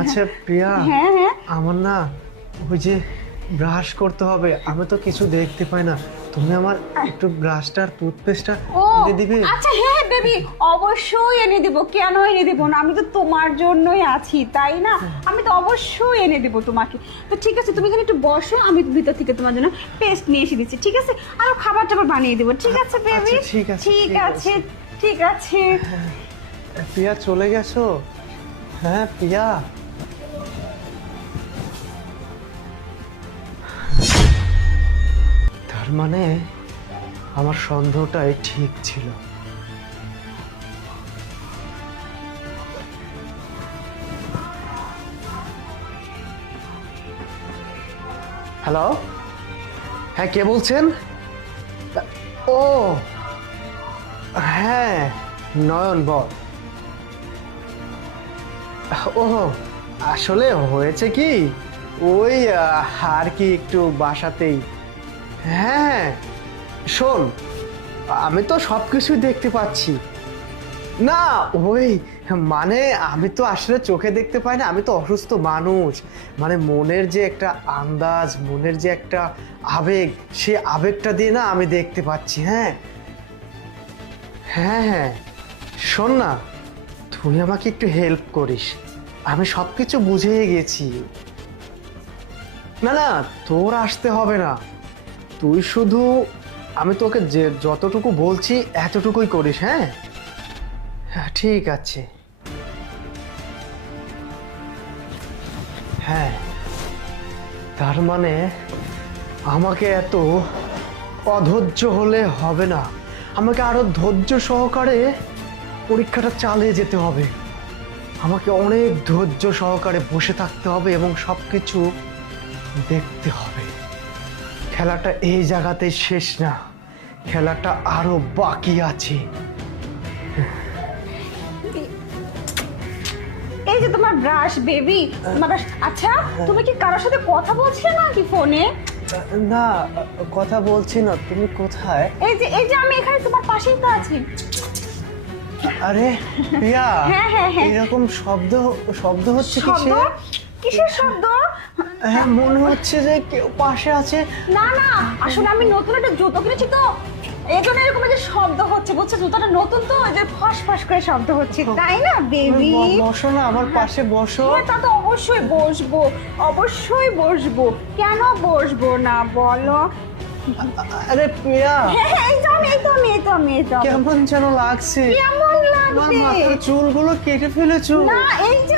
আচ্ছা প্রিয়া, হ্যাঁ হ্যাঁ আমার না ওই যে ব্রাশ করতে হবে, আমি তো কিছু দেখতে পাই না। তুমি আমার একটু ব্রাশটা আর টুথপেস্টটা ও এনে দিবে? আচ্ছা হ্যাঁ বেবি, অবশ্যই এনে দেবো, কেন এনে দেবো না, আমি তো তোমার জন্যই আছি তাই না, আমি তো অবশ্যই এনে দেবো তোমাকে। তো ঠিক আছে, তুমি এখানে একটু বসো, আমি ভিতর থেকে তোমার জন্য পেস্ট নিয়ে এসে দিচ্ছি, ঠিক আছে? আরো খাবার টাবার বানিয়ে দেবো, ঠিক আছে বেবি? আচ্ছা, ঠিক আছে, ঠিক ঠিক আছে আছে। ঠিক আছে। প্রিয়া চলে গেছো? হ্যাঁ প্রিয়া, তার মানে আমার সন্দেহটাই ঠিক ছিল। হ্যালো, হ্যাঁ কে বলছেন? ও হ্যাঁ, নয়ন বল। ও আসলে হয়েছে কি, ওই আর কি একটু বাসাতেই। হ্যাঁ শোন, আমি তো সব কিছুই দেখতে পাচ্ছি। না ওই মানে আমি তো আসলে চোখে দেখতে পাই না, আমি তো অসুস্থ মানুষ। মানে মনের যে একটা আন্দাজ, মনের যে একটা আবেগ, সে আবেগটা দিয়ে না আমি দেখতে পাচ্ছি। হ্যাঁ হ্যাঁ হ্যাঁ, শোন না, তুই আমাকে একটু হেল্প করিস, আমি সব কিছু বুঝে গেছি। না না, তোর আসতে হবে না, তুই শুধু আমি তোকে যে যতটুকু বলছি এতটুকুই করিস। হ্যাঁ হ্যাঁ ঠিক আছে। হ্যাঁ তার মানে আমাকে এত অধৈর্য হলে হবে না, আমাকে আরো ধৈর্য সহকারে পরীক্ষাটা চালিয়ে যেতে হবে। আমাকে অনেক ধৈর্য সহকারে বসে থাকতে হবে এবং সবকিছু দেখতে হবে। খেলাটা এই জায়গাতেই শেষ না, খেলাটা আরো বাকি আছে। এই যে তোমার ব্রাশ বেবি, তোমার brush। আচ্ছা তুমি কি কারোর সাথে কথা বলছিলে নাকি ফোনে? না কথা বলছি না, তুমি কোথায়? এই যে আমি এখানে তোমার পাশেই তো আছি। আরে প্রিয়া, হ্যাঁ, হ্যাঁ, হ্যাঁ। এরকম শব্দ শব্দ হচ্ছে শব্দ? কিসের? কিসের শব্দ? হ্যাঁ মনে হচ্ছে যে কেউ পাশে আছে। না না, আসলে আমি নতুন একটা জুতো কিনেছি তো, এই জন্য এরকম যে শব্দ হচ্ছে, বুঝছো? জুতোটা নতুন তো, ওই যে ফস ফস করে শব্দ হচ্ছে, তাই না বেবি? বসো না, আমার পাশে বসো। হ্যাঁ তা তো অবশ্যই বসবো, অবশ্যই বসবো, কেন বসবো না বলো? আরে প্রিয়া, হ্যাঁ হ্যাঁ, এই তো আমি। কেমন যেন লাগছে, কেমন আমার লাগছে? মাথার চুলগুলো কেটে ফেলেছো। না এই যে